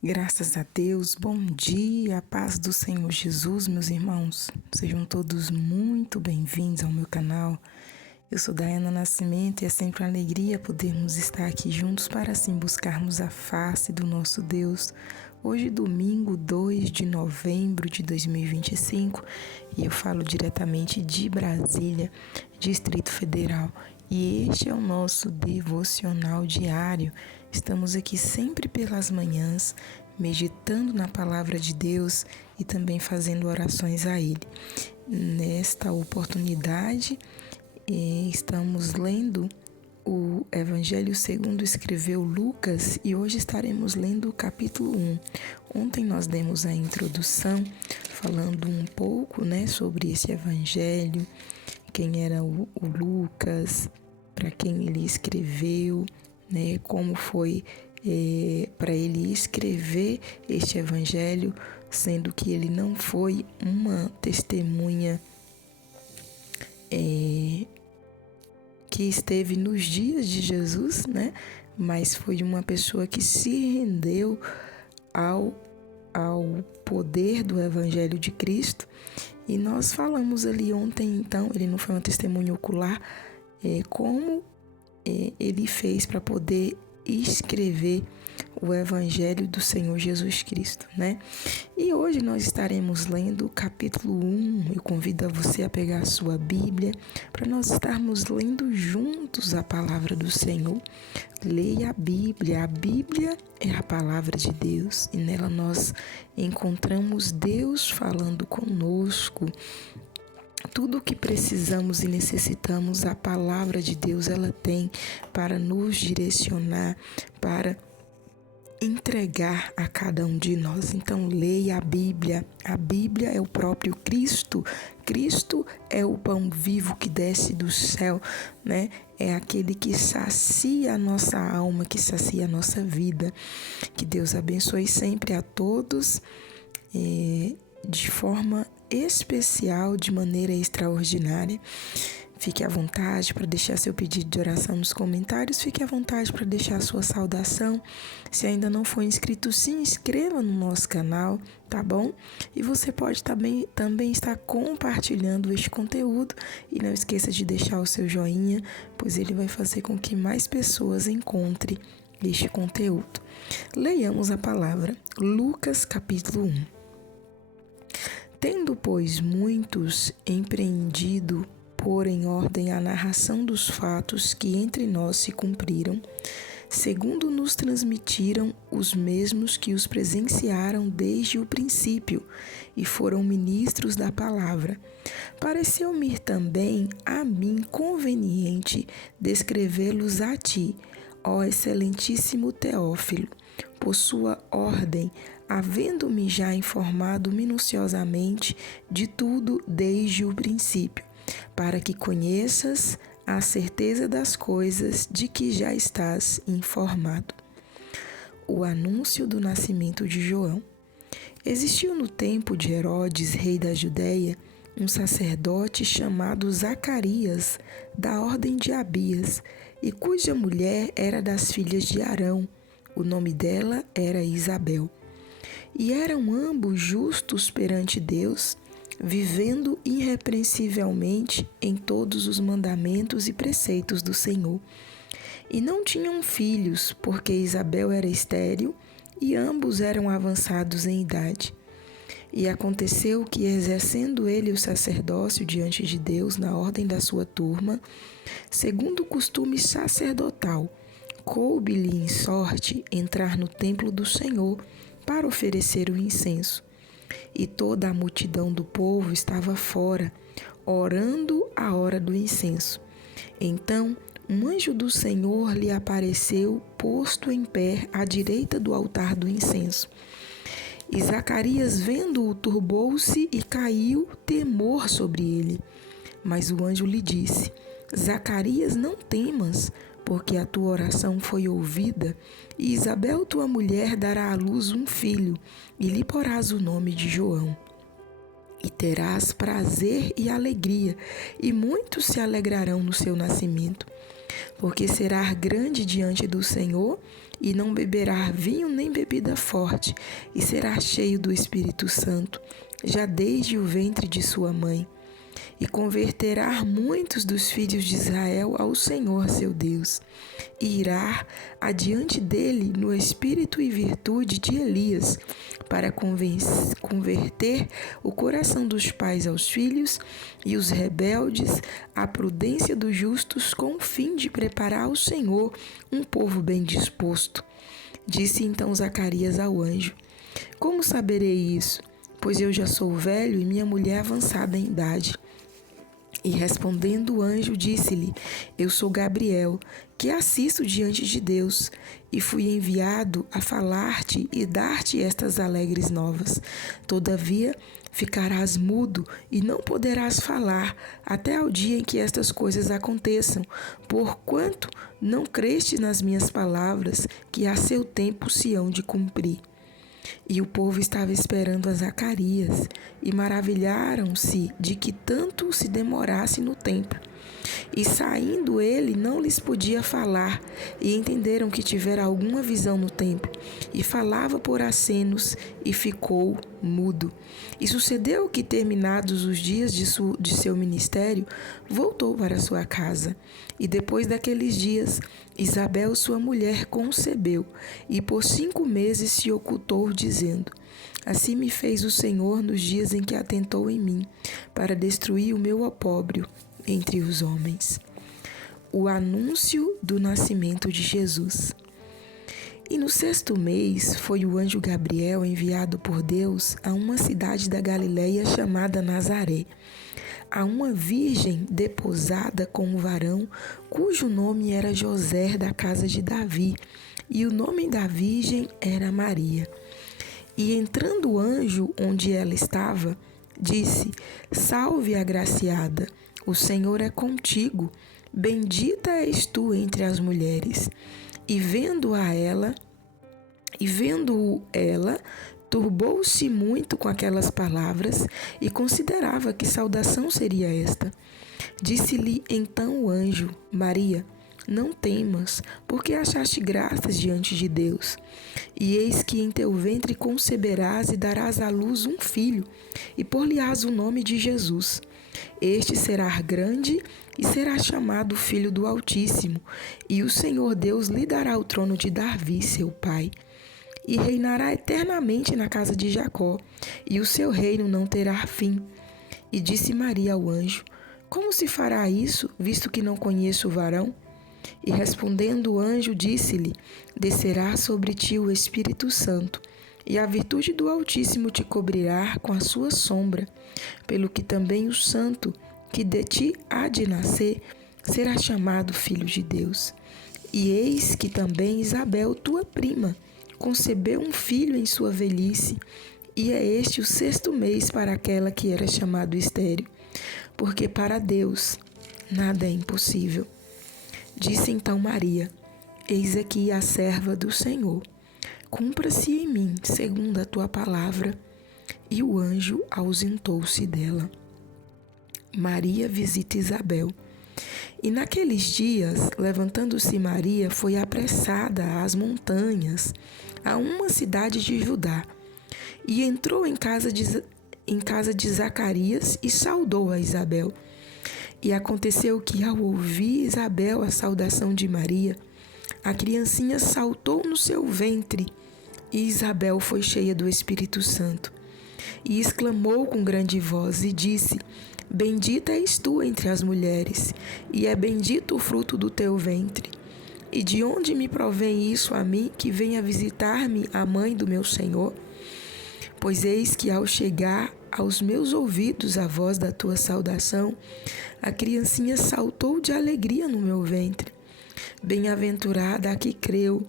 Graças a Deus, bom dia, a paz do Senhor Jesus, meus irmãos. Sejam todos muito bem-vindos ao meu canal. Eu sou Daiana Nascimento e é sempre uma alegria podermos estar aqui juntos para assim buscarmos a face do nosso Deus. Hoje, domingo 2 de novembro de 2025, e eu falo diretamente de Brasília, Distrito Federal. E este é o nosso devocional diário. Estamos aqui sempre pelas manhãs, meditando na palavra de Deus e também fazendo orações a Ele. Nesta oportunidade, estamos lendo o Evangelho segundo escreveu Lucas e hoje estaremos lendo o capítulo 1. Ontem nós demos a introdução falando um pouco, sobre esse Evangelho, quem era o Lucas, para quem ele escreveu, como foi para ele escrever este Evangelho, sendo que ele não foi uma testemunha que esteve nos dias de Jesus, mas foi uma pessoa que se rendeu ao poder do Evangelho de Cristo. E nós falamos ali ontem, então, ele não foi uma testemunha ocular, como ele fez para poder escrever o Evangelho do Senhor Jesus Cristo, E hoje nós estaremos lendo o capítulo 1. Eu convido a você a pegar a sua Bíblia para nós estarmos lendo juntos a palavra do Senhor. Leia a Bíblia. A Bíblia é a palavra de Deus e nela nós encontramos Deus falando conosco. Tudo o que precisamos e necessitamos, a palavra de Deus ela tem para nos direcionar, para entregar a cada um de nós. Então leia a Bíblia. A Bíblia é o próprio Cristo. Cristo é o pão vivo que desce do céu, É aquele que sacia a nossa alma, que sacia a nossa vida. Que Deus abençoe sempre a todos de forma especial, de maneira extraordinária. Fique à vontade para deixar seu pedido de oração nos comentários. Fique à vontade para deixar a sua saudação. Se ainda não for inscrito, se inscreva no nosso canal, tá bom? E você pode também estar compartilhando este conteúdo. E não esqueça de deixar o seu joinha, pois ele vai fazer com que mais pessoas encontrem este conteúdo. Leiamos a palavra. Lucas capítulo 1. Tendo, pois, muitos empreendido pôr em ordem a narração dos fatos que entre nós se cumpriram, segundo nos transmitiram os mesmos que os presenciaram desde o princípio e foram ministros da palavra, pareceu-me também a mim conveniente descrevê-los a ti, ó excelentíssimo Teófilo, por sua ordem, havendo-me já informado minuciosamente de tudo desde o princípio, para que conheças a certeza das coisas de que já estás informado. O anúncio do nascimento de João. Existiu no tempo de Herodes, rei da Judéia, um sacerdote chamado Zacarias, da ordem de Abias, e cuja mulher era das filhas de Arão. O nome dela era Isabel. E eram ambos justos perante Deus, vivendo irrepreensivelmente em todos os mandamentos e preceitos do Senhor. E não tinham filhos, porque Isabel era estéril e ambos eram avançados em idade. E aconteceu que, exercendo ele o sacerdócio diante de Deus na ordem da sua turma, segundo o costume sacerdotal, coube-lhe em sorte entrar no templo do Senhor para oferecer o incenso. E toda a multidão do povo estava fora, orando à hora do incenso. Então, um anjo do Senhor lhe apareceu, posto em pé à direita do altar do incenso. E Zacarias, vendo-o, turbou-se e caiu temor sobre ele. Mas o anjo lhe disse: Zacarias, não temas, porque a tua oração foi ouvida, e Isabel, tua mulher, dará à luz um filho, e lhe porás o nome de João. E terás prazer e alegria, e muitos se alegrarão no seu nascimento, porque será grande diante do Senhor, e não beberá vinho nem bebida forte, e será cheio do Espírito Santo, já desde o ventre de sua mãe. E converterá muitos dos filhos de Israel ao Senhor seu Deus, e irá adiante dele no espírito e virtude de Elias, para converter o coração dos pais aos filhos e os rebeldes à prudência dos justos, com o fim de preparar ao Senhor um povo bem disposto. Disse então Zacarias ao anjo: Como saberei isso? Pois eu já sou velho e minha mulher avançada em idade. E respondendo o anjo, disse-lhe: Eu sou Gabriel, que assisto diante de Deus, e fui enviado a falar-te e dar-te estas alegres novas. Todavia, ficarás mudo e não poderás falar até ao dia em que estas coisas aconteçam, porquanto não creste nas minhas palavras, que a seu tempo se hão de cumprir. E o povo estava esperando a Zacarias, e maravilharam-se de que tanto se demorasse no templo. E saindo ele, não lhes podia falar, e entenderam que tivera alguma visão no templo, e falava por acenos, e ficou mudo. E sucedeu que, terminados os dias de seu ministério, voltou para sua casa. E depois daqueles dias, Isabel, sua mulher, concebeu, e por 5 meses se ocultou, dizendo: Assim me fez o Senhor nos dias em que atentou em mim, para destruir o meu opróbrio entre os homens. O anúncio do nascimento de Jesus. E no 6º mês foi o anjo Gabriel enviado por Deus a uma cidade da Galileia chamada Nazaré, a uma virgem desposada com um varão cujo nome era José, da casa de Davi, e o nome da virgem era Maria. E entrando o anjo onde ela estava, disse: Salve, agraciada, o Senhor é contigo, bendita és tu entre as mulheres. E vendo ela, turbou-se muito com aquelas palavras e considerava que saudação seria esta. Disse-lhe então o anjo: Maria, não temas, porque achaste graças diante de Deus. E eis que em teu ventre conceberás e darás à luz um filho, e por-lhe-ás o nome de Jesus. Este será grande e será chamado Filho do Altíssimo, e o Senhor Deus lhe dará o trono de Davi, seu pai. E reinará eternamente na casa de Jacó, e o seu reino não terá fim. E disse Maria ao anjo: Como se fará isso, visto que não conheço o varão? E respondendo o anjo, disse-lhe: Descerá sobre ti o Espírito Santo, e a virtude do Altíssimo te cobrirá com a sua sombra, pelo que também o santo que de ti há de nascer será chamado Filho de Deus. E eis que também Isabel, tua prima, concebeu um filho em sua velhice, e é este o 6º mês para aquela que era chamado estéril, porque para Deus nada é impossível. Disse então Maria: Eis aqui a serva do Senhor, cumpra-se em mim segundo a tua palavra. E o anjo ausentou-se dela. Maria visita Isabel. E naqueles dias, levantando-se Maria, foi apressada às montanhas, a uma cidade de Judá, e entrou em casa de Zacarias e saudou a Isabel. E aconteceu que, ao ouvir Isabel a saudação de Maria, a criancinha saltou no seu ventre, e Isabel foi cheia do Espírito Santo. E exclamou com grande voz e disse: Bendita és tu entre as mulheres, e é bendito o fruto do teu ventre. E de onde me provém isso a mim, que venha visitar-me a mãe do meu Senhor? Pois eis que ao chegar aos meus ouvidos a voz da tua saudação, a criancinha saltou de alegria no meu ventre. Bem-aventurada a que creu,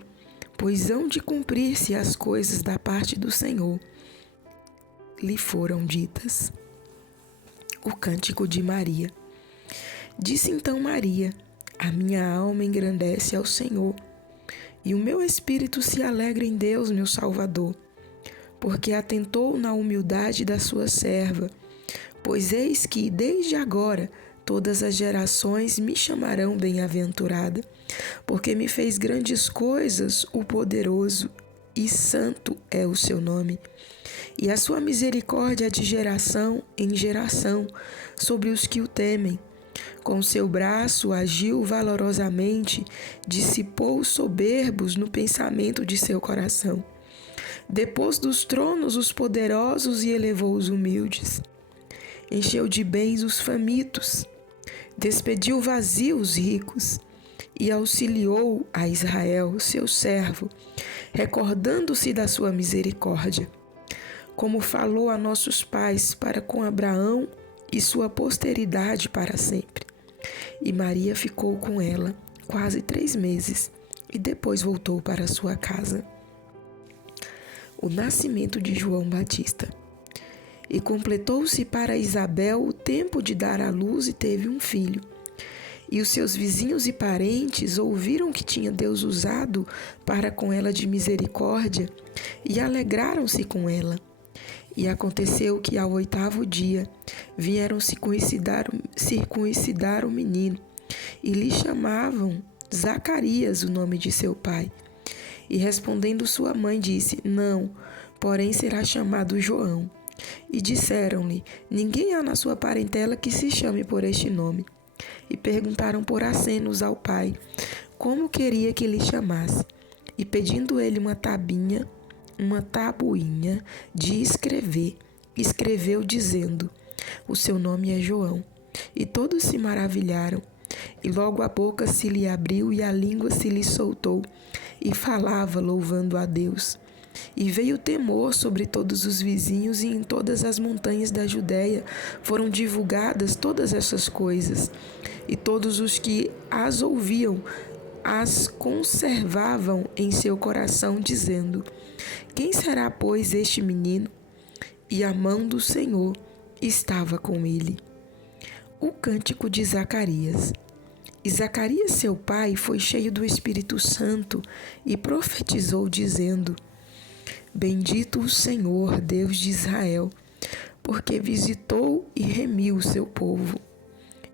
pois hão de cumprir-se as coisas da parte do Senhor. Lhe foram ditas. O cântico de Maria. Disse então Maria: A minha alma engrandece ao Senhor, e o meu espírito se alegra em Deus, meu Salvador, porque atentou na humildade da sua serva. Pois eis que, desde agora, Todas as gerações me chamarão bem-aventurada, porque me fez grandes coisas o poderoso, e santo é o seu nome. E a sua misericórdia é de geração em geração sobre os que o temem. Com seu braço agiu valorosamente, dissipou os soberbos no pensamento de seu coração. Depôs dos tronos os poderosos e elevou os humildes. Encheu de bens os famintos, despediu vazios os ricos e auxiliou a Israel, seu servo, recordando-se da sua misericórdia, como falou a nossos pais para com Abraão e sua posteridade para sempre. E Maria ficou com ela quase 3 meses e depois voltou para sua casa. O nascimento de João Batista. E completou-se para Isabel o tempo de dar à luz e teve um filho. E os seus vizinhos e parentes ouviram que tinha Deus usado para com ela de misericórdia e alegraram-se com ela. E aconteceu que ao 8º dia vieram circuncidar o menino e lhe chamavam Zacarias, o nome de seu pai. E respondendo sua mãe disse: Não, porém será chamado João. E disseram-lhe: Ninguém há na sua parentela que se chame por este nome. E perguntaram por acenos ao pai como queria que lhe chamasse. E pedindo ele uma tabuinha de escrever, escreveu dizendo: O seu nome é João. E todos se maravilharam. E logo a boca se lhe abriu e a língua se lhe soltou, e falava louvando a Deus. E veio temor sobre todos os vizinhos, e em todas as montanhas da Judéia foram divulgadas todas essas coisas. E todos os que as ouviam as conservavam em seu coração, dizendo: Quem será, pois, este menino? E a mão do Senhor estava com ele. O cântico de Zacarias. E Zacarias, seu pai, foi cheio do Espírito Santo e profetizou, dizendo: Bendito o Senhor, Deus de Israel, porque visitou e remiu o seu povo,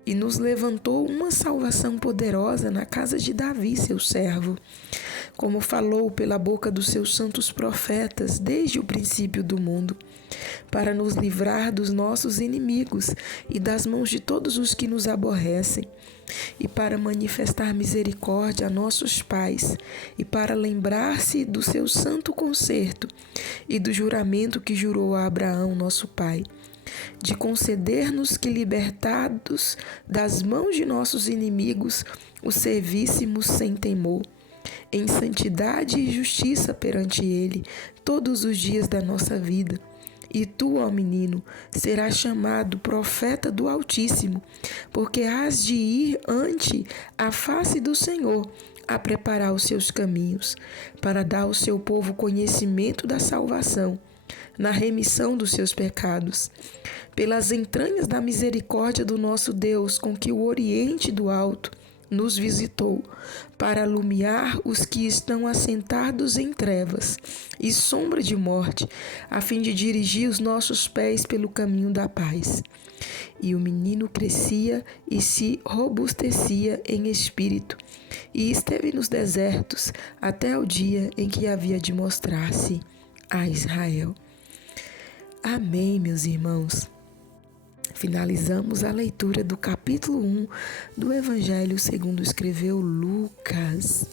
e nos levantou uma salvação poderosa na casa de Davi, seu servo, como falou pela boca dos seus santos profetas desde o princípio do mundo, para nos livrar dos nossos inimigos e das mãos de todos os que nos aborrecem, e para manifestar misericórdia a nossos pais, e para lembrar-se do seu santo concerto e do juramento que jurou a Abraão, nosso pai, de conceder-nos que, libertados das mãos de nossos inimigos, o servíssemos sem temor, em santidade e justiça perante ele, todos os dias da nossa vida. E tu, ó menino, serás chamado profeta do Altíssimo, porque hás de ir ante a face do Senhor, a preparar os seus caminhos, para dar ao seu povo conhecimento da salvação, na remissão dos seus pecados, pelas entranhas da misericórdia do nosso Deus, com que o Oriente do Alto nos visitou, para alumiar os que estão assentados em trevas e sombra de morte, a fim de dirigir os nossos pés pelo caminho da paz. E o menino crescia e se robustecia em espírito, e esteve nos desertos até o dia em que havia de mostrar-se a Israel. Amém, meus irmãos. Finalizamos a leitura do capítulo 1 do Evangelho segundo escreveu Lucas.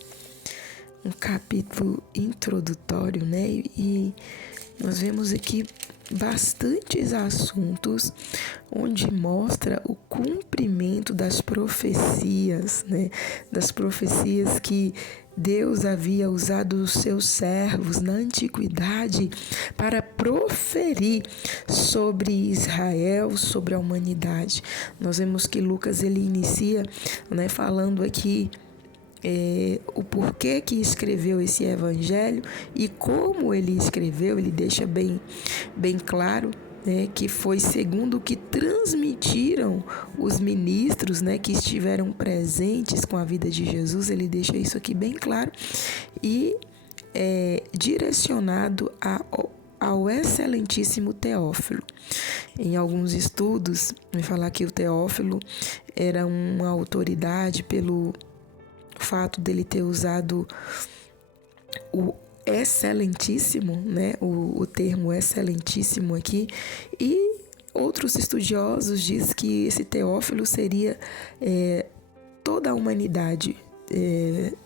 Um capítulo introdutório, né? E nós vemos aqui bastantes assuntos onde mostra o cumprimento das profecias, né? Das profecias que Deus havia usado os seus servos na antiguidade para proferir sobre Israel, sobre a humanidade. Nós vemos que Lucas ele inicia, né, falando aqui o porquê que escreveu esse evangelho e como ele escreveu. Ele deixa bem claro, né, que foi segundo o que transmitiram os ministros, né, que estiveram presentes com a vida de Jesus. Ele deixa isso aqui bem claro e direcionado ao excelentíssimo Teófilo. Em alguns estudos, vai falar que o Teófilo era uma autoridade pelo fato dele ter usado o excelentíssimo, né? O termo excelentíssimo aqui, e outros estudiosos dizem que esse Teófilo seria toda a humanidade,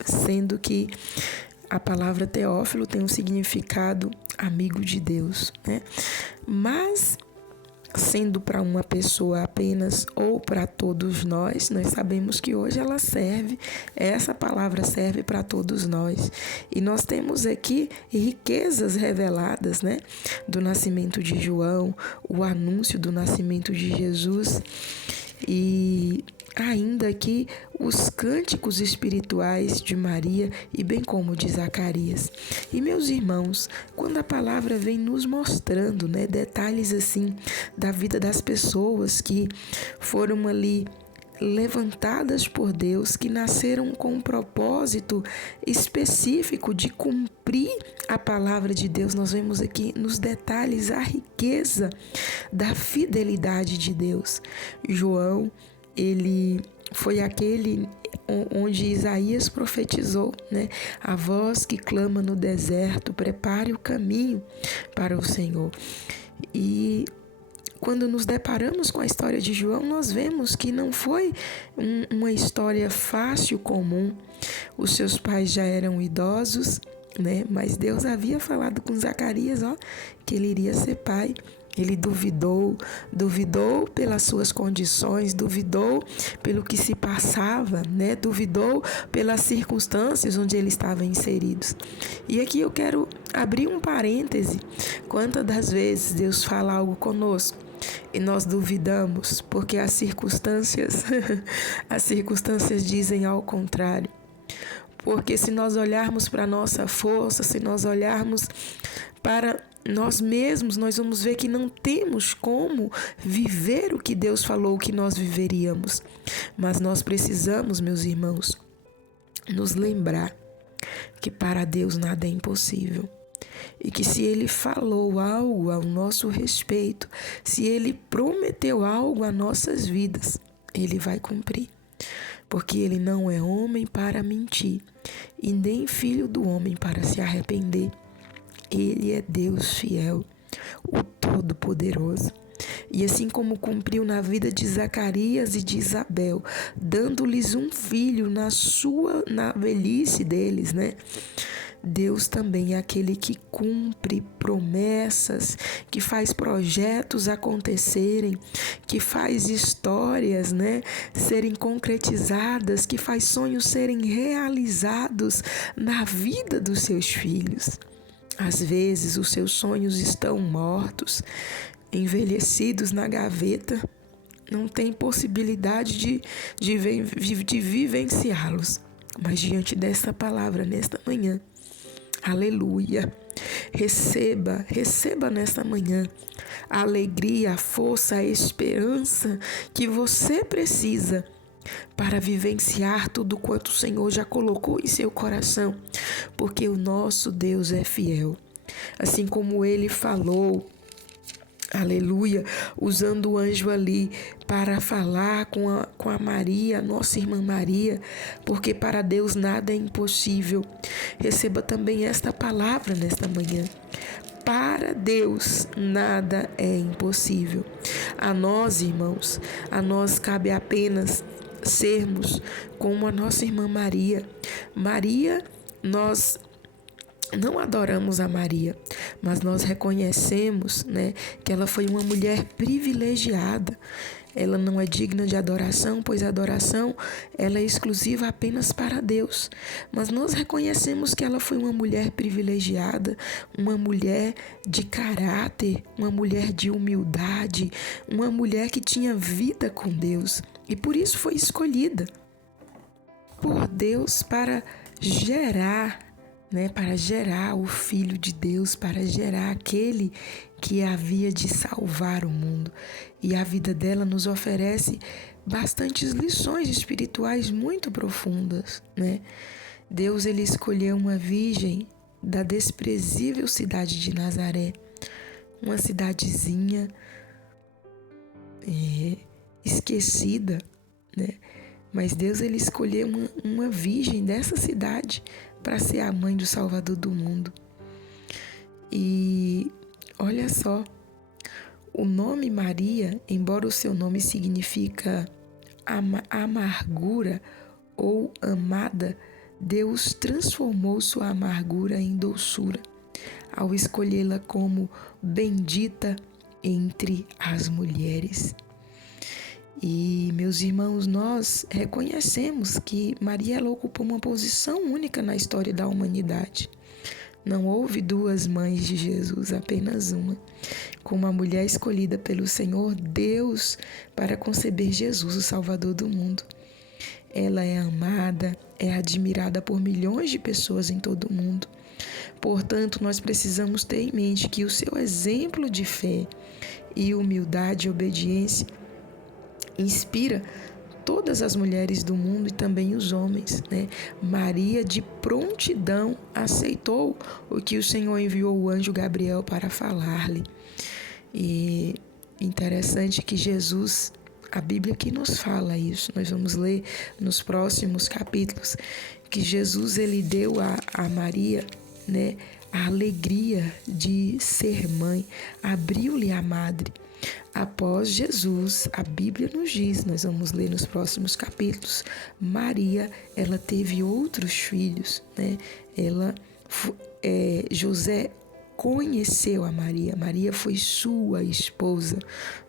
sendo que a palavra Teófilo tem um significado amigo de Deus, né? Mas, sendo para uma pessoa apenas ou para todos nós sabemos que hoje essa palavra serve para todos nós. E nós temos aqui riquezas reveladas, né? Do nascimento de João, o anúncio do nascimento de Jesus, e ainda aqui os cânticos espirituais de Maria e bem como de Zacarias. E meus irmãos, quando a palavra vem nos mostrando, né, detalhes assim da vida das pessoas que foram ali levantadas por Deus, que nasceram com um propósito específico de cumprir a palavra de Deus, nós vemos aqui nos detalhes a riqueza da fidelidade de Deus. João, ele foi aquele onde Isaías profetizou, né? A voz que clama no deserto, prepare o caminho para o Senhor. E quando nos deparamos com a história de João, nós vemos que não foi uma história fácil, comum. Os seus pais já eram idosos, né? Mas Deus havia falado com Zacarias, que ele iria ser pai. Ele duvidou pelas suas condições, duvidou pelo que se passava, né? Duvidou pelas circunstâncias onde ele estava inserido. E aqui eu quero abrir um parêntese. Quantas das vezes Deus fala algo conosco e nós duvidamos porque as circunstâncias dizem ao contrário. Porque se nós olharmos para a nossa força, se nós olharmos para nós mesmos, nós vamos ver que não temos como viver o que Deus falou que nós viveríamos. Mas nós precisamos, meus irmãos, nos lembrar que para Deus nada é impossível. E que se Ele falou algo ao nosso respeito, se Ele prometeu algo a nossas vidas, Ele vai cumprir. Porque Ele não é homem para mentir, e nem filho do homem para se arrepender. Ele é Deus fiel, o Todo-Poderoso. E assim como cumpriu na vida de Zacarias e de Isabel, dando-lhes um filho na velhice deles, né? Deus também é aquele que cumpre promessas, que faz projetos acontecerem, que faz histórias, né, serem concretizadas, que faz sonhos serem realizados na vida dos seus filhos. Às vezes os seus sonhos estão mortos, envelhecidos na gaveta, não tem possibilidade de vivenciá-los. Mas diante dessa palavra, nesta manhã, aleluia, receba nesta manhã a alegria, a força, a esperança que você precisa para vivenciar tudo quanto o Senhor já colocou em seu coração, porque o nosso Deus é fiel. Assim como Ele falou, aleluia, usando o anjo ali para falar com a Maria, nossa irmã Maria, porque para Deus nada é impossível. Receba também esta palavra nesta manhã. Para Deus nada é impossível. A nós, irmãos, a nós cabe apenas sermos como a nossa irmã Maria. Maria, nós não adoramos a Maria, mas nós reconhecemos, né, que ela foi uma mulher privilegiada. Ela não é digna de adoração, pois a adoração ela é exclusiva apenas para Deus. Mas nós reconhecemos que ela foi uma mulher privilegiada, uma mulher de caráter, uma mulher de humildade, uma mulher que tinha vida com Deus. E por isso foi escolhida por Deus para gerar o Filho de Deus, para gerar aquele que havia de salvar o mundo. E a vida dela nos oferece bastantes lições espirituais muito profundas, né? Deus, ele escolheu uma virgem da desprezível cidade de Nazaré, uma cidadezinha esquecida, né? Mas Deus, ele escolheu uma virgem dessa cidade para ser a mãe do Salvador do mundo. E olha só, o nome Maria, embora o seu nome significa amargura ou amada, Deus transformou sua amargura em doçura, ao escolhê-la como bendita entre as mulheres. E, meus irmãos, nós reconhecemos que Maria, ela ocupou uma posição única na história da humanidade. Não houve duas mães de Jesus, apenas uma, como a mulher escolhida pelo Senhor Deus para conceber Jesus, o Salvador do mundo. Ela é amada, é admirada por milhões de pessoas em todo o mundo. Portanto, nós precisamos ter em mente que o seu exemplo de fé e humildade e obediência inspira todas as mulheres do mundo e também os homens, né? Maria, de prontidão, aceitou o que o Senhor enviou o anjo Gabriel para falar-lhe. E interessante que Jesus, a Bíblia que nos fala isso, nós vamos ler nos próximos capítulos, que Jesus, ele deu a Maria, né, a alegria de ser mãe, abriu-lhe a madre. Após Jesus, a Bíblia nos diz, nós vamos ler nos próximos capítulos, Maria, ela teve outros filhos, né? José conheceu a Maria, Maria foi sua esposa,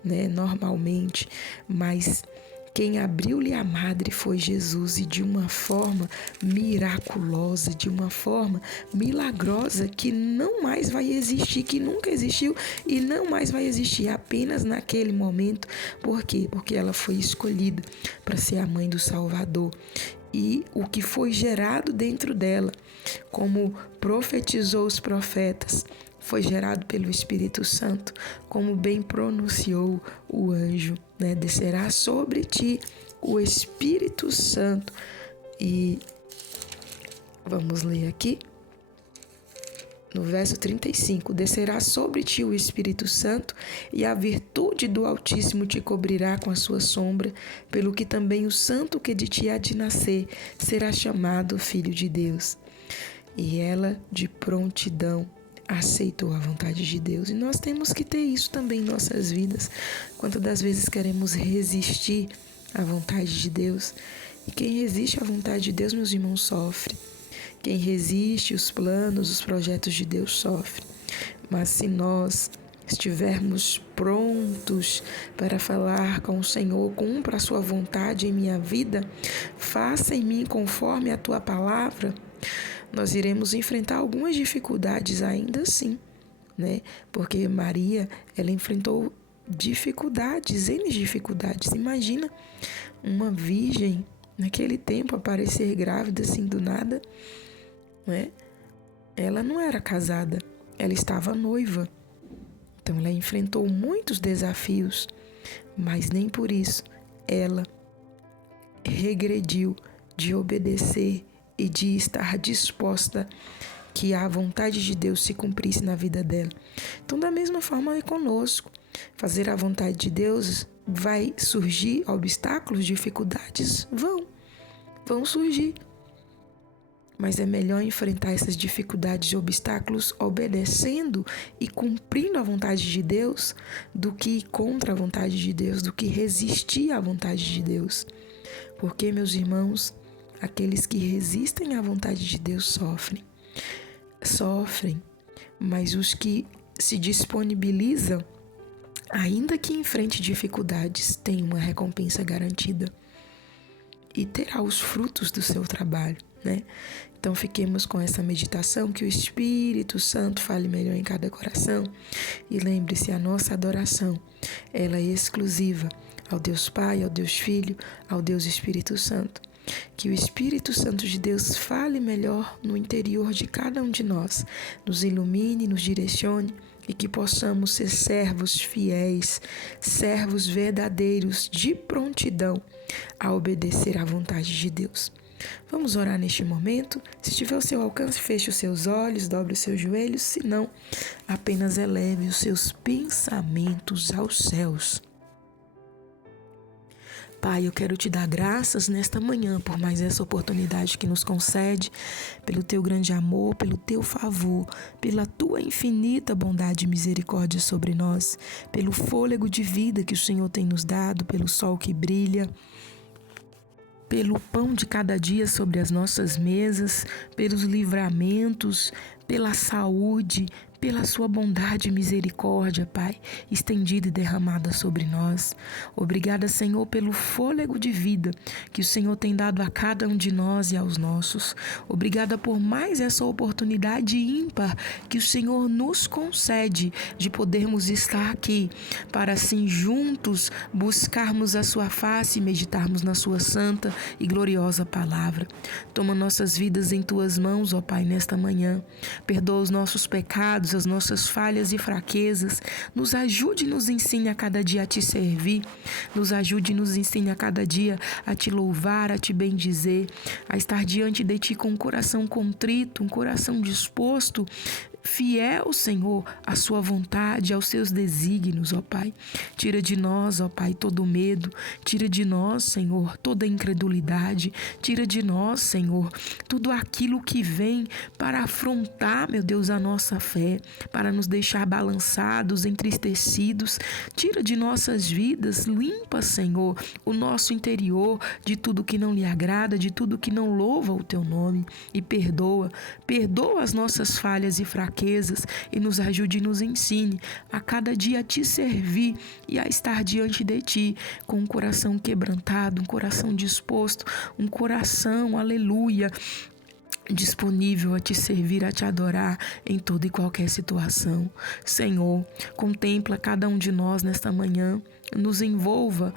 né? Normalmente, mas quem abriu-lhe a madre foi Jesus, e de uma forma miraculosa, de uma forma milagrosa, que não mais vai existir, que nunca existiu e não mais vai existir, apenas naquele momento. Por quê? Porque ela foi escolhida para ser a mãe do Salvador. E o que foi gerado dentro dela, como profetizou os profetas, foi gerado pelo Espírito Santo, como bem pronunciou o anjo, né? Descerá sobre ti o Espírito Santo. E vamos ler aqui, no verso 35, descerá sobre ti o Espírito Santo, e a virtude do Altíssimo te cobrirá com a sua sombra, pelo que também o santo que de ti há de nascer será chamado Filho de Deus. E ela, de prontidão, aceitou a vontade de Deus. E nós temos que ter isso também em nossas vidas. Quantas das vezes queremos resistir à vontade de Deus? E quem resiste à vontade de Deus, meus irmãos, sofre. Quem resiste os planos, os projetos de Deus, sofre. Mas se nós estivermos prontos para falar com o Senhor, cumpra a sua vontade em minha vida, faça em mim conforme a tua palavra, nós iremos enfrentar algumas dificuldades ainda assim, né? Porque Maria, ela enfrentou dificuldades, N dificuldades. Imagina uma virgem naquele tempo aparecer grávida assim do nada, né? Ela não era casada, ela estava noiva. Então ela enfrentou muitos desafios, mas nem por isso ela regrediu de obedecer e de estar disposta que a vontade de Deus se cumprisse na vida dela. Então, da mesma forma é conosco. Fazer a vontade de Deus, vai surgir obstáculos, dificuldades? Vão surgir. Mas é melhor enfrentar essas dificuldades e obstáculos obedecendo e cumprindo a vontade de Deus do que ir contra a vontade de Deus, do que resistir à vontade de Deus. Porque, meus irmãos, aqueles que resistem à vontade de Deus sofrem, mas os que se disponibilizam, ainda que enfrente dificuldades, têm uma recompensa garantida e terá os frutos do seu trabalho, né? Então fiquemos com essa meditação, que o Espírito Santo fale melhor em cada coração, e lembre-se, a nossa adoração, ela é exclusiva ao Deus Pai, ao Deus Filho, ao Deus Espírito Santo. Que o Espírito Santo de Deus fale melhor no interior de cada um de nós, nos ilumine, nos direcione, e que possamos ser servos fiéis, servos verdadeiros, de prontidão a obedecer à vontade de Deus. Vamos orar neste momento? Se tiver ao seu alcance, feche os seus olhos, dobre os seus joelhos, se não, apenas eleve os seus pensamentos aos céus. Pai, eu quero te dar graças nesta manhã por mais essa oportunidade que nos concede, pelo teu grande amor, pelo teu favor, pela tua infinita bondade e misericórdia sobre nós, pelo fôlego de vida que o Senhor tem nos dado, pelo sol que brilha, pelo pão de cada dia sobre as nossas mesas, pelos livramentos, pela saúde, pela sua bondade e misericórdia, Pai, estendida e derramada sobre nós. Obrigada, Senhor, pelo fôlego de vida que o Senhor tem dado a cada um de nós e aos nossos. Obrigada por mais essa oportunidade ímpar que o Senhor nos concede de podermos estar aqui, para assim juntos buscarmos a sua face e meditarmos na sua santa e gloriosa palavra. Toma nossas vidas em tuas mãos, ó Pai, nesta manhã. Perdoa os nossos pecados, as nossas falhas e fraquezas, nos ajude e nos ensine a cada dia a te servir, nos ajude e nos ensine a cada dia a te louvar, a te bendizer, a estar diante de ti com um coração contrito, um coração disposto, fiel, Senhor, à sua vontade, aos seus desígnios, ó Pai. Tira de nós, ó Pai, todo medo, tira de nós, Senhor, toda incredulidade, tira de nós, Senhor, tudo aquilo que vem para afrontar, meu Deus, a nossa fé, para nos deixar balançados, entristecidos. Tira de nossas vidas, limpa, Senhor, o nosso interior de tudo que não lhe agrada, de tudo que não louva o teu nome, e perdoa as nossas falhas e fraquezas, e nos ajude e nos ensine a cada dia a te servir e a estar diante de ti com um coração quebrantado, um coração disposto, um coração, aleluia, disponível a te servir, a te adorar em toda e qualquer situação. Senhor, contempla cada um de nós nesta manhã, nos envolva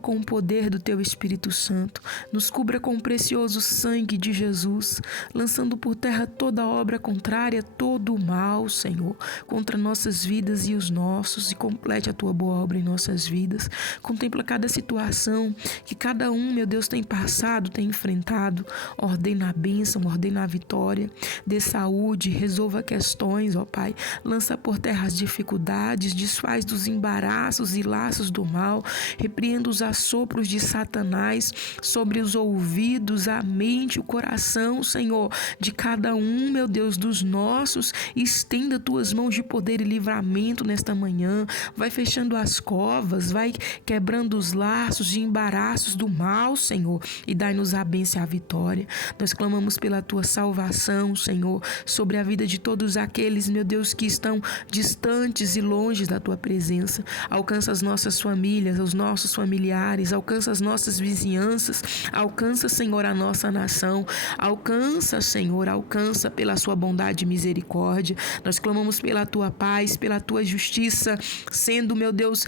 com o poder do teu Espírito Santo, nos cubra com o precioso sangue de Jesus, lançando por terra toda obra contrária, todo o mal, Senhor, contra nossas vidas e os nossos, e complete a tua boa obra em nossas vidas. Contempla cada situação que cada um, meu Deus, tem passado, tem enfrentado. Ordena a bênção, ordena a vitória, dê saúde, resolva questões, ó Pai. Lança por terra as dificuldades, desfaz dos embaraços e laços do mal, repreenda os assopros de Satanás sobre os ouvidos, a mente, o coração, Senhor, de cada um, meu Deus, dos nossos. Estenda tuas mãos de poder e livramento nesta manhã. Vai fechando as covas, vai quebrando os laços de embaraços do mal, Senhor, e dai-nos a bênção e a vitória. Nós clamamos pela tua salvação, Senhor, sobre a vida de todos aqueles, meu Deus, que estão distantes e longe da tua presença. Alcança as nossas famílias, os nossos familiares, alcança as nossas vizinhanças, alcança, Senhor, a nossa nação, alcança, Senhor, alcança pela sua bondade e misericórdia. Nós clamamos pela tua paz, pela tua justiça, sendo, meu Deus,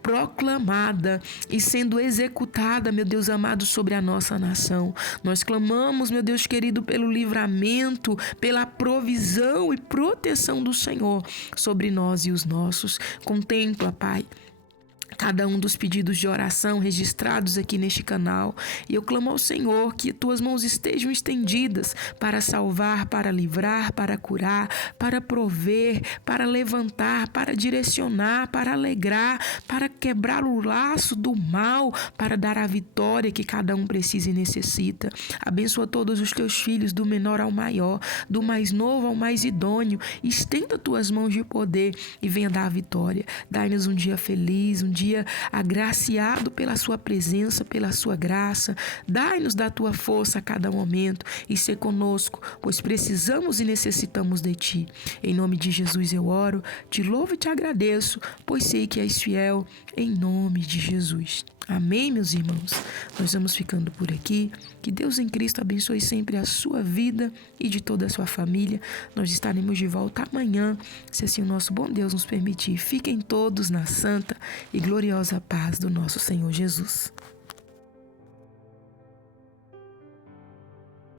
proclamada e sendo executada, meu Deus amado, sobre a nossa nação. Nós clamamos, meu Deus querido, pelo livramento, pela provisão e proteção do Senhor sobre nós e os nossos. Contempla, Pai, cada um dos pedidos de oração registrados aqui neste canal. E eu clamo ao Senhor que tuas mãos estejam estendidas para salvar, para livrar, para curar, para prover, para levantar, para direcionar, para alegrar, para quebrar o laço do mal, para dar a vitória que cada um precisa e necessita. Abençoa todos os teus filhos, do menor ao maior, do mais novo ao mais idôneo. Estenda tuas mãos de poder e venha dar a vitória. Dai-nos um dia feliz, um dia agraciado pela sua presença, pela sua graça. Dai-nos da tua força a cada momento e ser conosco, pois precisamos e necessitamos de ti. Em nome de Jesus eu oro, te louvo e te agradeço, pois sei que és fiel, em nome de Jesus. Amém, meus irmãos? Nós vamos ficando por aqui. Que Deus em Cristo abençoe sempre a sua vida e de toda a sua família. Nós estaremos de volta amanhã, se assim o nosso bom Deus nos permitir. Fiquem todos na santa e gloriosa paz do nosso Senhor Jesus.